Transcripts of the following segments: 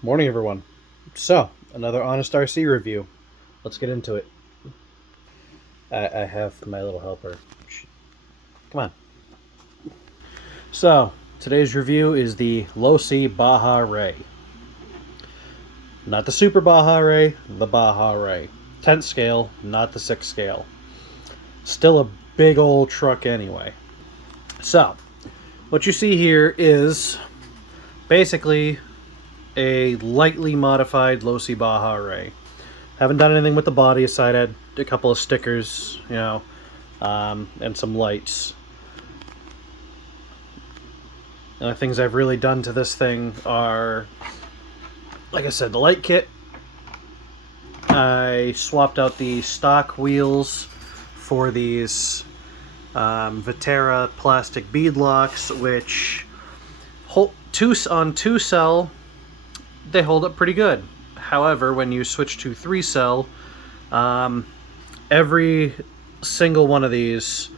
Morning, everyone. So, another Honest RC review. Let's get into it. I have my little helper. Come on. So, today's review is the Losi Baja Rey. Not the Super Baja Rey, the Baja Rey. 10th scale, not the 6th scale. Still a big old truck anyway. So, what you see here is basically a lightly modified Losi Baja Rey. Haven't done anything with the body aside add a couple of stickers, and some lights. And the things I've really done to this thing are, like I said, the light kit. I swapped out the stock wheels for these Vitera plastic bead locks, which hold on 2-cell, they hold up pretty good. However, when you switch to 3-cell, every single one of these,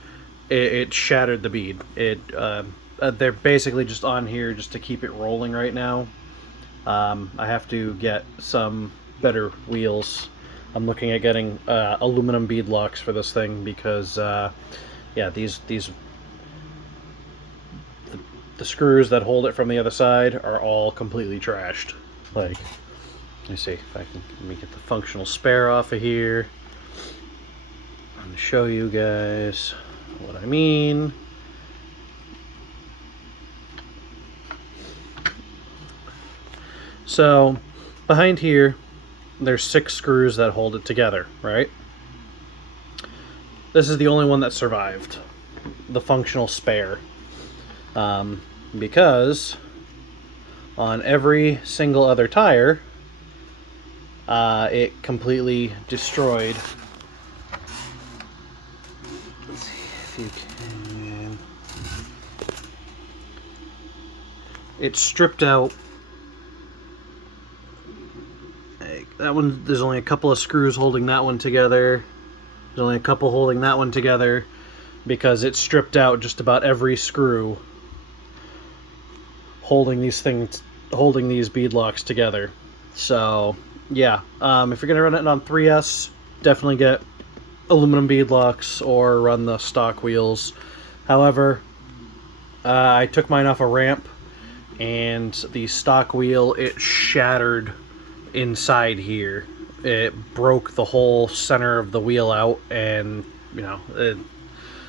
it shattered the bead. They're basically just on here just to keep it rolling right now. I have to get some better wheels. I'm looking at getting aluminum bead locks for this thing because, the screws that hold it from the other side are all completely trashed. Like, let me see if I can, let me get the functional spare off of here and show you guys what I mean. So, behind here, there's 6 screws that hold it together, right? This is the only one that survived, the functional spare. Because on every single other tire, it completely destroyed. Let's see if you can. It stripped out. That one, there's only a couple of screws holding that one together. There's only a couple holding that one together because it stripped out just about every screw holding these bead locks together. So yeah, if you're gonna run it on 3S, definitely get aluminum bead locks or run the stock wheels. However, I took mine off a ramp and the stock wheel, it shattered inside here. It broke the whole center of the wheel out, and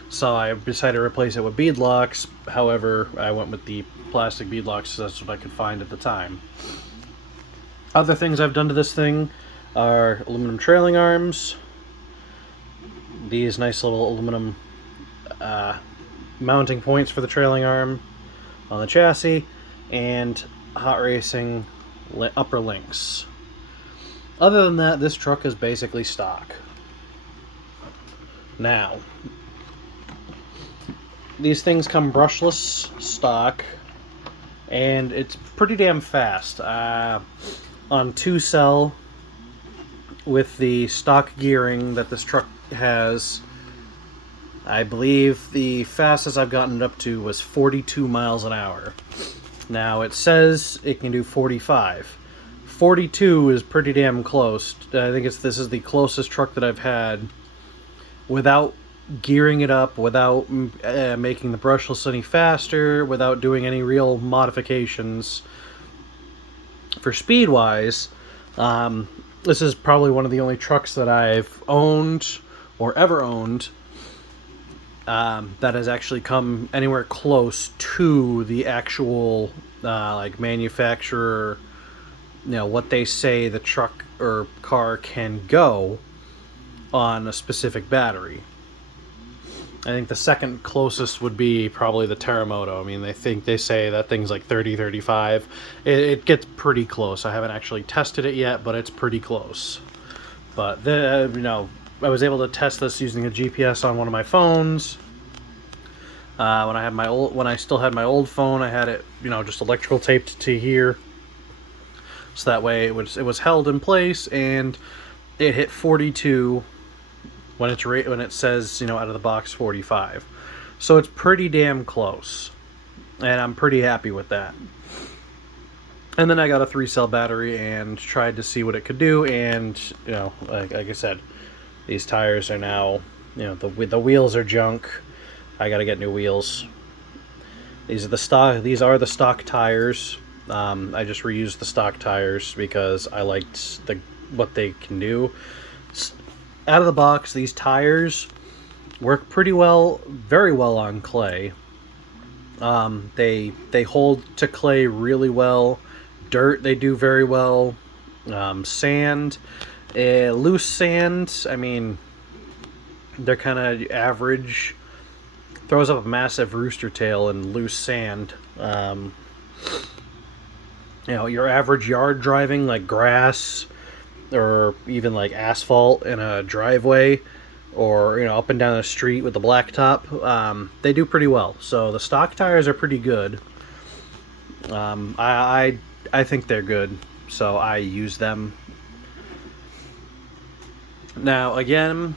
so I decided to replace it with bead locks. However, I went with the plastic bead locks, so that's what I could find at the time. Other things I've done to this thing are aluminum trailing arms, these nice little aluminum mounting points for the trailing arm on the chassis, and hot racing upper links. Other than that, this truck is basically stock. Now, these things come brushless stock, and it's pretty damn fast. On 2-cell, with the stock gearing that this truck has, I believe the fastest I've gotten it up to was 42 miles an hour. Now, it says it can do 45. 42 is pretty damn close. I think this is the closest truck that I've had without gearing it up, without making the brushless any faster, without doing any real modifications. For speed-wise, this is probably one of the only trucks that I've owned or ever owned that has actually come anywhere close to the actual manufacturer, what they say the truck or car can go on a specific battery. I think the second closest would be probably the Terremoto. I mean, they say that thing's like 30, 35. It gets pretty close. I haven't actually tested it yet, but it's pretty close. But I was able to test this using a GPS on one of my phones. When I still had my old phone, I had it, just electrical taped to here. So that way it was held in place, and it hit 42 when it says, out of the box 45. So it's pretty damn close, and I'm pretty happy with that. And then I got a 3-cell battery and tried to see what it could do. And like I said, these tires are now, the wheels are junk. I got to get new wheels. These are the stock tires. I just reused the stock tires because I liked what they can do. Out of the box, these tires work pretty well, very well on clay. They hold to clay really well. Dirt, they do very well. Sand, loose sand, I mean, they're kind of average. Throws up a massive rooster tail in loose sand. Your average yard driving, like grass or even like asphalt in a driveway, or up and down the street with the blacktop, they do pretty well. So the stock tires are pretty good. I think they're good, so I use them. Now again,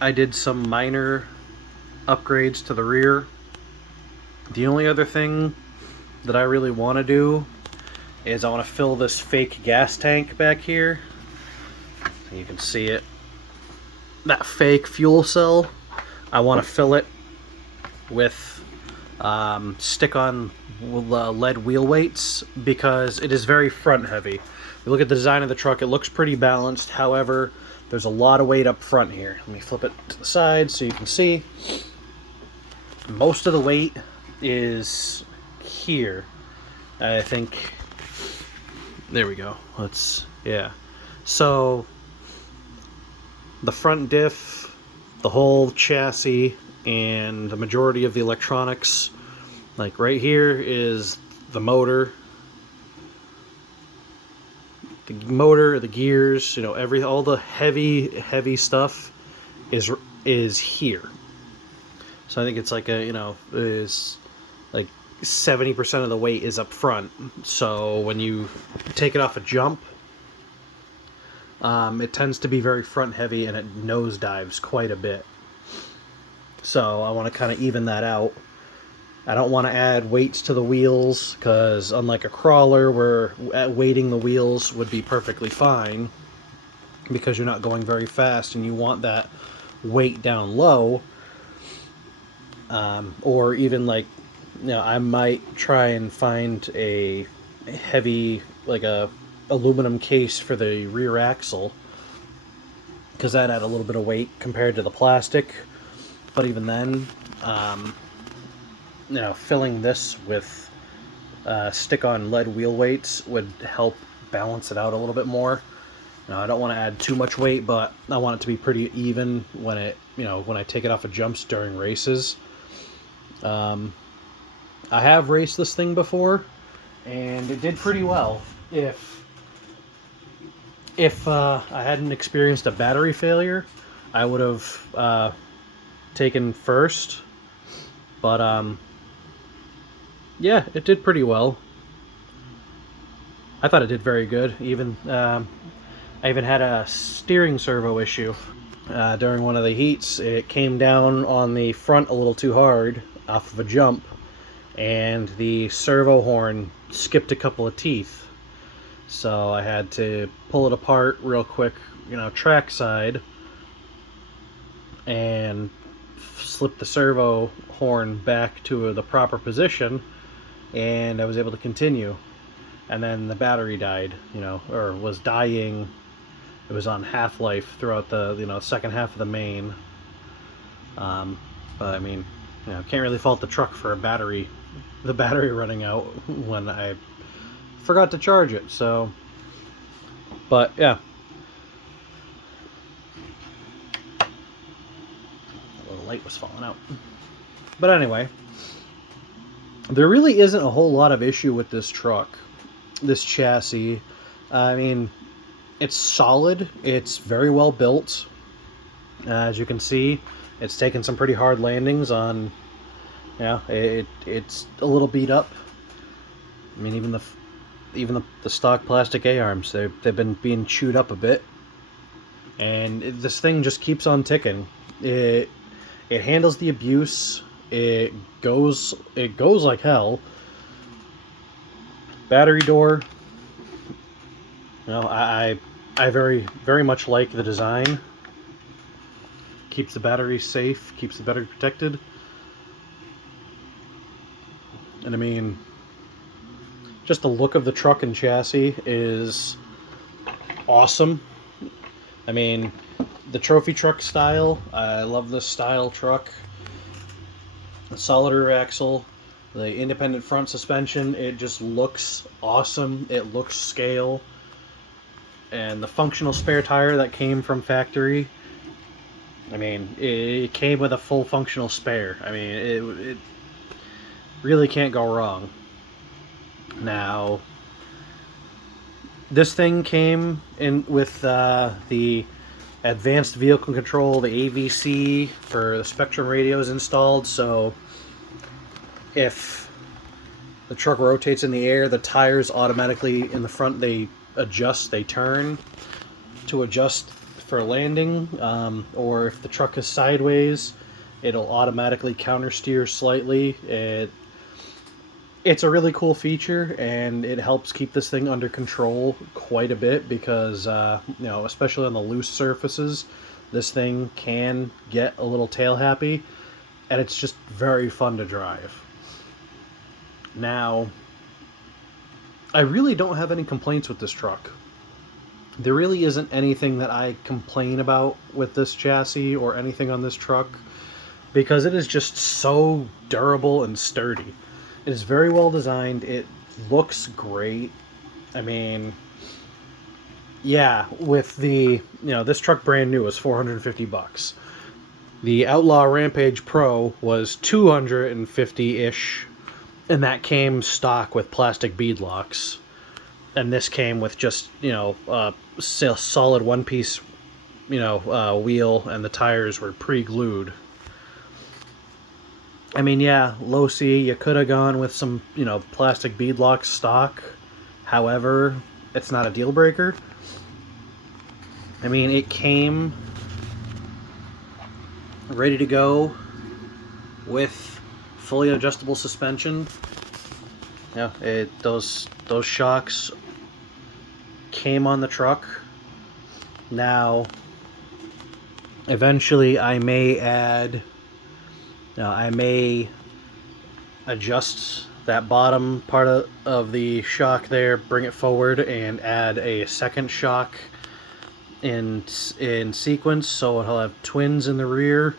I did some minor upgrades to the rear. The only other thing that I really want to do is I want to fill this fake gas tank back here. You can see it. That fake fuel cell, I want to fill it with stick-on lead wheel weights because it is very front heavy. If you look at the design of the truck, it looks pretty balanced. However, there's a lot of weight up front here. Let me flip it to the side so you can see. Most of the weight is here. I think, there we go. So the front diff, the whole chassis, and the majority of the electronics, like right here is the motor, the gears, all the heavy stuff is here. So I think it's like is like 70% of the weight is up front. So when you take it off a jump, it tends to be very front heavy and it nosedives quite a bit. So I want to kind of even that out. I don't want to add weights to the wheels because unlike a crawler where weighting the wheels would be perfectly fine because you're not going very fast and you want that weight down low, or even like, I might try and find a heavy, like a aluminum case for the rear axle, because that add a little bit of weight compared to the plastic. But even then, filling this with stick-on lead wheel weights would help balance it out a little bit more. I don't want to add too much weight, but I want it to be pretty even when I take it off of jumps during races. I have raced this thing before, and it did pretty well. If I hadn't experienced a battery failure, I would have taken first. But yeah, it did pretty well. I thought it did very good. I even had a steering servo issue. During one of the heats, it came down on the front a little too hard off of a jump, and the servo horn skipped a couple of teeth. So I had to pull it apart real quick, track side, and slip the servo horn back to the proper position, and I was able to continue. And then the battery died, or was dying. It was on half-life throughout the second half of the main. But I mean, can't really fault the truck for the battery running out when I forgot to charge it. So, but yeah, a little light was falling out. But anyway, there really isn't a whole lot of issue with this truck, this chassis. I mean, it's solid. It's very well built. As you can see, it's taken some pretty hard landings on. It's a little beat up. I mean, even the stock plastic A-arms, they've been being chewed up a bit. And this thing just keeps on ticking. It handles the abuse. It goes like hell. Battery door. You know, I very much like the design. Keeps the battery safe, keeps the battery protected. And I mean, just the look of the truck and chassis is awesome. I mean, the trophy truck style, I love this style truck. The solid rear axle, the independent front suspension, it just looks awesome. It looks scale. And the functional spare tire that came from factory, I mean, it came with a full functional spare. I mean, it really can't go wrong. Now, this thing came in with the advanced vehicle control, the AVC for the Spectrum radios installed, so if the truck rotates in the air, the tires automatically in the front, they adjust, they turn to adjust for landing, or if the truck is sideways, it'll automatically counter steer slightly. It's a really cool feature, and it helps keep this thing under control quite a bit because, you know, especially on the loose surfaces, this thing can get a little tail happy, and it's just very fun to drive. Now, I really don't have any complaints with this truck. There really isn't anything that I complain about with this chassis or anything on this truck because it is just so durable and sturdy. It is very well designed. It looks great. I mean, yeah, with the, you know, this truck brand new was $450. The Outlaw Rampage Pro was $250-ish, and that came stock with plastic bead locks. And this came with just, you know, solid one-piece, you know, wheel, and the tires were pre-glued. I mean, yeah, Losi, you could have gone with some, you know, plastic beadlock stock. However, it's not a deal breaker. I mean, it came ready to go with fully adjustable suspension. Yeah, those shocks came on the truck. Now, eventually, I may adjust that bottom part of the shock there, bring it forward, and add a second shock in sequence, so it'll have twins in the rear,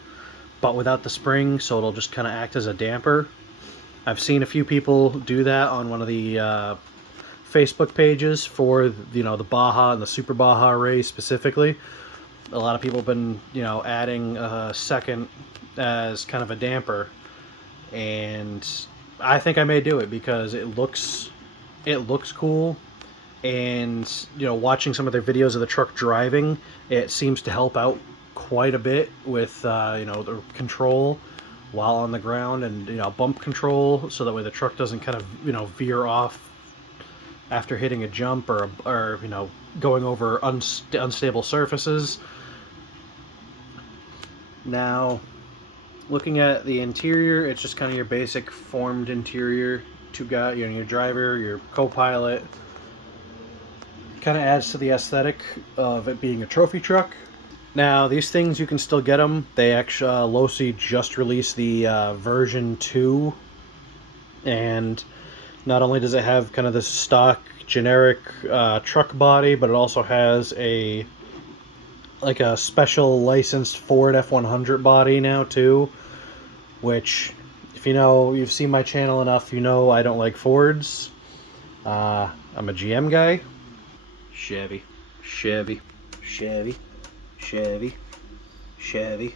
but without the spring, so it'll just kind of act as a damper. I've seen a few people do that on one of the Facebook pages for, you know, the Baja and the Super Baja Rey specifically. A lot of people have been, you know, adding a second as kind of a damper, and I think I may do it because it looks cool, and, you know, watching some of their videos of the truck driving, it seems to help out quite a bit with you know, the control while on the ground, and, you know, bump control, so that way the truck doesn't kind of, you know, veer off after hitting a jump or you know, going over unstable surfaces. Now, looking at the interior, it's just kind of your basic formed interior. You know, your driver, your co-pilot. Kind of adds to the aesthetic of it being a trophy truck. Now, these things, you can still get them. They actually, Losi just released the version 2, and not only does it have kind of the stock generic truck body, but it also has a special licensed Ford F100 body now too, which, if you know, you've seen my channel enough, you know I don't like Fords. I'm a GM guy. Chevy, Chevy, Chevy, Chevy, Chevy.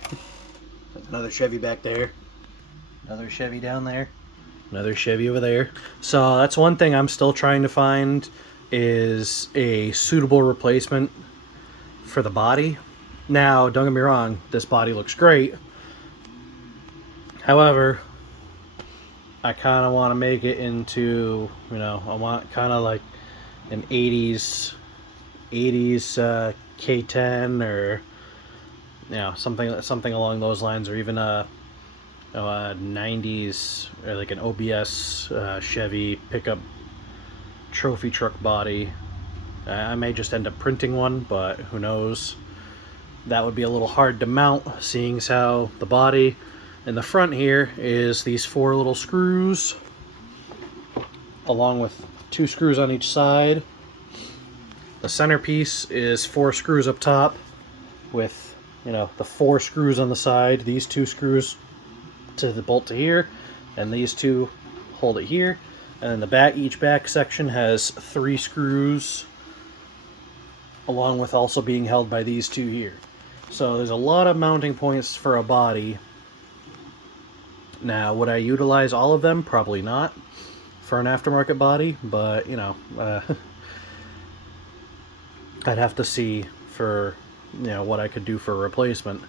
There's another Chevy back there. Another Chevy down there. Another Chevy over there. So that's one thing I'm still trying to find, is a suitable replacement for the body. Now, don't get me wrong, this body looks great. However, I kind of want to make it into, you know, I want kind of like an 80s K10, or, you know, something along those lines, or even a 90s, or like an OBS Chevy pickup trophy truck body. I may just end up printing one, but who knows. That would be a little hard to mount, seeing as how the body in the front here is these 4 little screws, along with 2 screws on each side. The centerpiece is 4 screws up top with, you know, the 4 screws on the side. These 2 screws to the bolt to here, and these 2 hold it here. And then the back, each back section has 3 screws, along with also being held by these 2 here. So there's a lot of mounting points for a body. Now, would I utilize all of them? Probably not for an aftermarket body, but, you know, I'd have to see for, you know, what I could do for a replacement.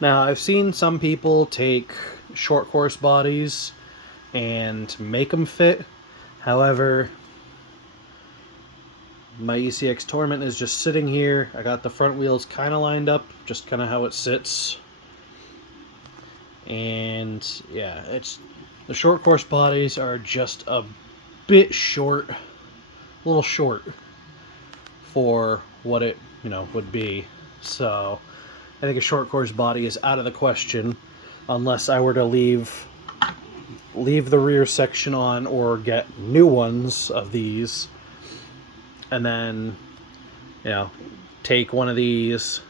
Now, I've seen some people take short course bodies and make them fit. However, my ECX Torment is just sitting here. I got the front wheels kind of lined up, just kind of how it sits. And yeah, it's the short course bodies are just a bit short, a little short for what it, you know, would be. So I think a short course body is out of the question unless I were to leave the rear section on or get new ones of these, and then, you know, take one of these,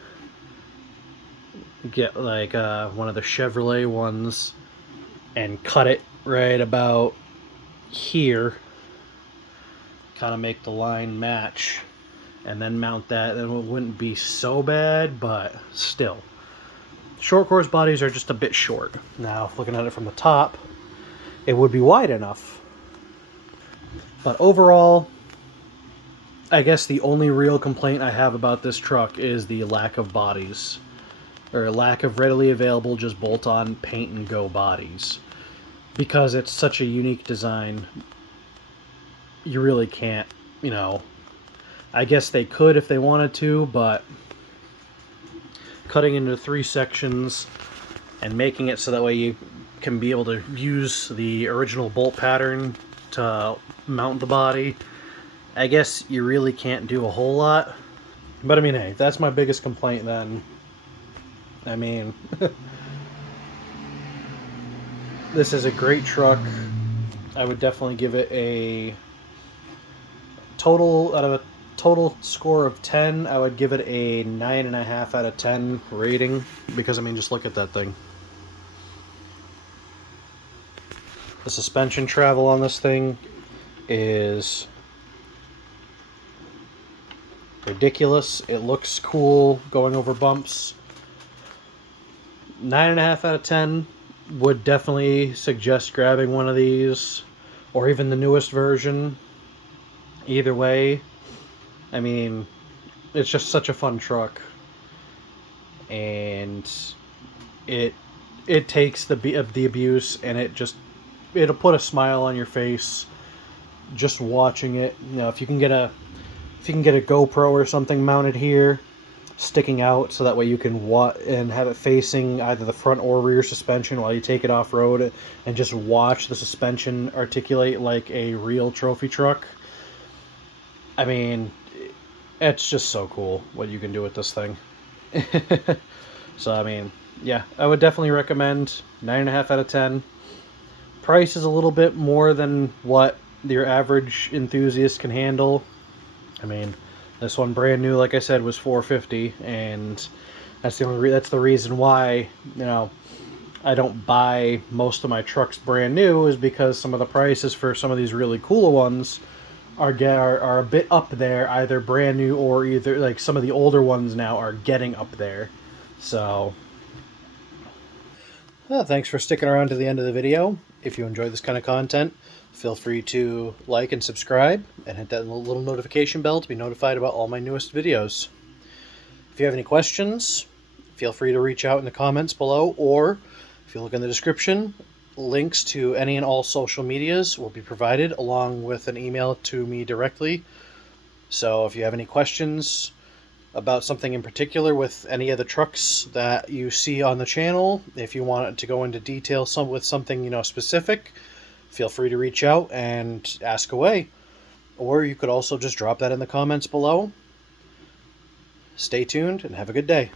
get like one of the Chevrolet ones and cut it right about here, kind of make the line match, and then mount that. Then it wouldn't be so bad, but still. Short course bodies are just a bit short. Now, looking at it from the top, it would be wide enough. But overall, I guess the only real complaint I have about this truck is the lack of bodies, or lack of readily available just bolt-on paint and go bodies. Because it's such a unique design, you really can't, you know, I guess they could if they wanted to, but cutting into 3 sections and making it so that way you can be able to use the original bolt pattern to mount the body, I guess you really can't do a whole lot. But I mean, hey, that's my biggest complaint then. I mean, this is a great truck. I would definitely give it a total, out of a total score of 10, I would give it a 9.5 out of 10 rating, because I mean, just look at that thing. The suspension travel on this thing is ridiculous. It looks cool going over bumps. 9.5 out of 10. Would definitely suggest grabbing one of these, or even the newest version. Either way, I mean, it's just such a fun truck, and it takes the abuse, and it'll put a smile on your face just watching it. You know, if you can get a GoPro or something mounted here, sticking out, so that way you can and have it facing either the front or rear suspension while you take it off-road, and just watch the suspension articulate like a real trophy truck. I mean, it's just so cool what you can do with this thing. So, I mean, yeah, I would definitely recommend. 9.5 out of 10. Price is a little bit more than what your average enthusiast can handle. I mean, this one brand new, like I said, was $450, and that's the reason why, you know, I don't buy most of my trucks brand new, is because some of the prices for some of these really cool ones are a bit up there, either brand new or either like some of the older ones now are getting up there. So, thanks for sticking around to the end of the video. If you enjoy this kind of content, feel free to like and subscribe, and hit that little notification bell to be notified about all my newest videos. If you have any questions, feel free to reach out in the comments below, or if you look in the description, links to any and all social medias will be provided, along with an email to me directly. So if you have any questions about something in particular with any of the trucks that you see on the channel, if you want to go into detail with something, you know, specific, feel free to reach out and ask away. Or you could also just drop that in the comments below. Stay tuned and have a good day.